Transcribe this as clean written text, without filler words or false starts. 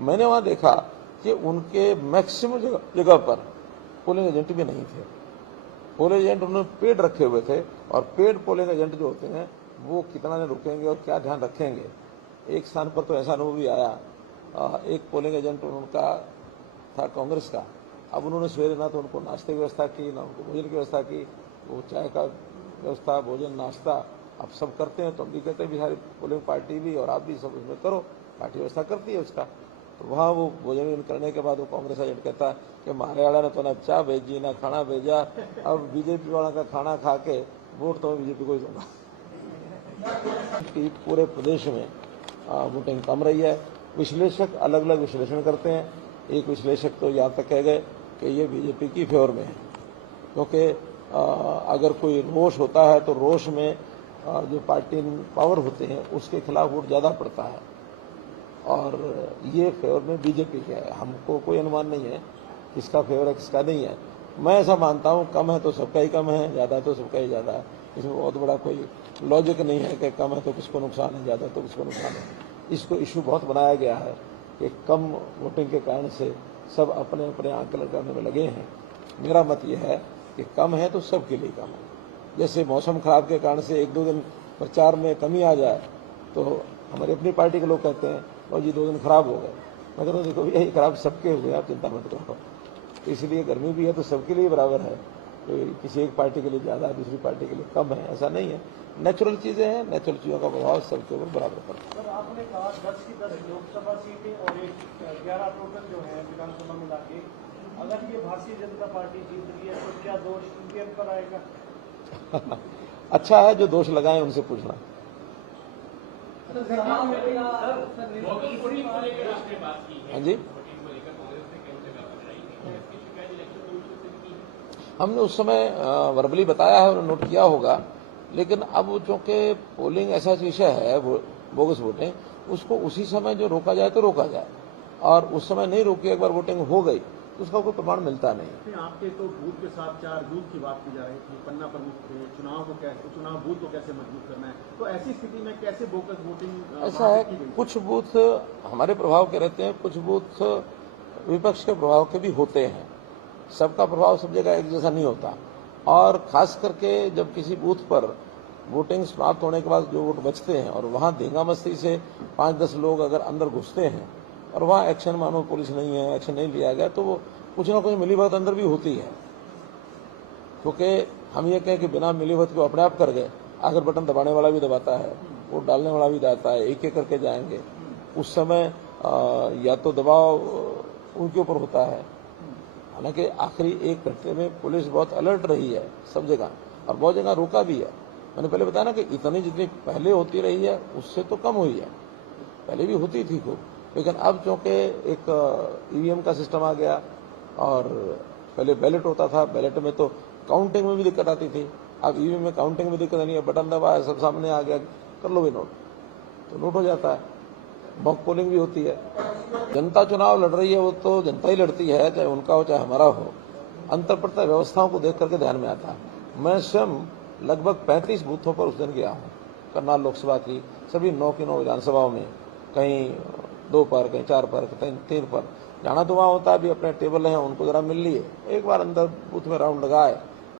मैंने वहां देखा कि उनके मैक्सिमम जगह पर पोलिंग एजेंट भी नहीं थे। पोलिंग एजेंट उन्होंने पेड रखे हुए थे, और पेड पोलिंग एजेंट जो होते हैं वो कितना देर रुकेंगे और क्या ध्यान रखेंगे। एक स्थान पर तो ऐसा अनुभव भी आया, एक पोलिंग एजेंट उनका था कांग्रेस का। अब उन्होंने सवेरे ना तो उनको नाश्ते की व्यवस्था की, ना उनको भोजन की व्यवस्था की। वो चाय का व्यवस्था, भोजन, नाश्ता आप सब करते हैं, तो हम भी कहते हैं बिहारी पोलिंग पार्टी भी और आप भी सब उसमें करो, पार्टी व्यवस्था करती है उसका। तो वहाँ वो भोजन करने के बाद वो कांग्रेस एजेंट कहता कि मारे वाला ने तो ना चाय भेजी ना खाना भेजा, अब बीजेपी वाला का खाना खा के वोट तो मैं बीजेपी को ही दूंगा। पूरे प्रदेश में वोटिंग कम रही है। विश्लेषक अलग अलग विश्लेषण करते हैं। एक विश्लेषक तो यहाँ तक कह गए कि ये बीजेपी की फेवर में है, क्योंकि अगर कोई रोष होता है तो रोष में जो पार्टी पावर होते हैं उसके खिलाफ वोट ज्यादा पड़ता है, और ये फेवर में बीजेपी का है। हमको कोई अनुमान नहीं है किसका फेवर है किसका नहीं है। मैं ऐसा मानता हूं कम है तो सबका ही कम है, ज्यादा तो सबका ही ज्यादा है। इसमें बहुत बड़ा कोई लॉजिक नहीं है कि कम है तो किसको नुकसान है, ज्यादा तो किसको नुकसान है। इसको इशू बहुत बनाया गया है कि कम वोटिंग के कारण से सब अपने अपने आंकलन करने में लगे हैं। मेरा मत यह है कि कम है तो सबके लिए कम है। जैसे मौसम खराब के कारण से एक दो दिन प्रचार में कमी आ जाए तो हमारी अपनी पार्टी के लोग कहते हैं और जी 2 दिन खराब हो गए। मैं कहता हूँ देखो यही खराब सबके हुए, आप चिंता मत करो। इसलिए गर्मी भी है तो सबके लिए बराबर है, तो किसी एक पार्टी के लिए ज्यादा दूसरी पार्टी के लिए कम है ऐसा नहीं है। नेचुरल चीजें हैं, नेचुरल चीजों का प्रभाव सबके ऊपर बराबर पड़ता है। सर आपने कहा 10 की 10 लोकसभा सीटें और 11 टोटल जो है विधानसभा मिला के, अगर ये भारतीय जनता पार्टी जीत रही है तो क्या दोष इनके ऊपर आएगा? अच्छा है जो दोष लगाए उनसे पूछना। हाँ जी, हमने उस समय वर्बली बताया है, उन्होंने नोट किया होगा। लेकिन अब चूंकि पोलिंग ऐसा विषय है बोगस वोटिंग, उसको उसी समय जो रोका जाए तो रोका जाए, और उस समय नहीं रोकी, एक बार वोटिंग हो गई तो उसका कोई प्रमाण मिलता नहीं। आपके तो बूथ के साथ 4 बूथ की बात की जा रही थी, पन्ना प्रमुख थे, चुनाव बूथ को कैसे मजबूत करना है, तो ऐसी स्थिति में कैसे बोगस वोटिंग ऐसा है, कुछ बूथ हमारे प्रभाव के रहते हैं, कुछ बूथ विपक्ष के प्रभाव के भी होते हैं। सबका प्रभाव सब जगह एक जैसा नहीं होता, और खास करके जब किसी बूथ पर वोटिंग समाप्त होने के बाद जो वोट बचते हैं और वहां धींगामस्ती से 5-10 लोग अगर अंदर घुसते हैं और वहां एक्शन, मानो पुलिस नहीं है, एक्शन नहीं लिया गया, तो वो कुछ ना कुछ मिलीभगत अंदर भी होती है। क्योंकि हम ये कहें कि बिना मिलीभगत को अपने आप कर गए, अगर बटन दबाने वाला भी दबाता है, वोट डालने वाला भी दबाता है, एक एक करके जाएंगे, उस समय या तो दबाव उनके ऊपर होता है। हालांकि आखिरी 1 घंटे में पुलिस बहुत अलर्ट रही है सब जगह, और बहुत जगह रोका भी है। मैंने पहले बताया ना कि इतनी जितनी पहले होती रही है उससे तो कम हुई है, पहले भी होती थी खूब, लेकिन अब चूंकि एक ईवीएम का सिस्टम आ गया, और पहले बैलेट होता था, बैलेट में तो काउंटिंग में भी दिक्कत आती थी, अब ईवीएम में काउंटिंग में दिक्कत नहीं है, बटन दबाया सब सामने आ गया, कर लो भी नोट, तो नोट हो जाता है। मॉक पोलिंग भी होती है। जनता चुनाव लड़ रही है, वो तो जनता ही लड़ती है, चाहे उनका हो चाहे हमारा हो। अंतर पड़ता है व्यवस्थाओं को देख करके ध्यान में आता है। मैं स्वयं लगभग 35 बूथों पर उस दिन गया हूँ, करनाल लोकसभा की सभी 9 की 9 विधानसभाओं में, कहीं 2 पर, कहीं 4 पर, कहीं 3 पर। जाना तो वहाँ होता है, अभी अपने टेबल हैं उनको जरा मिल लिए, एक बार अंदर बूथ में राउंड लगाए,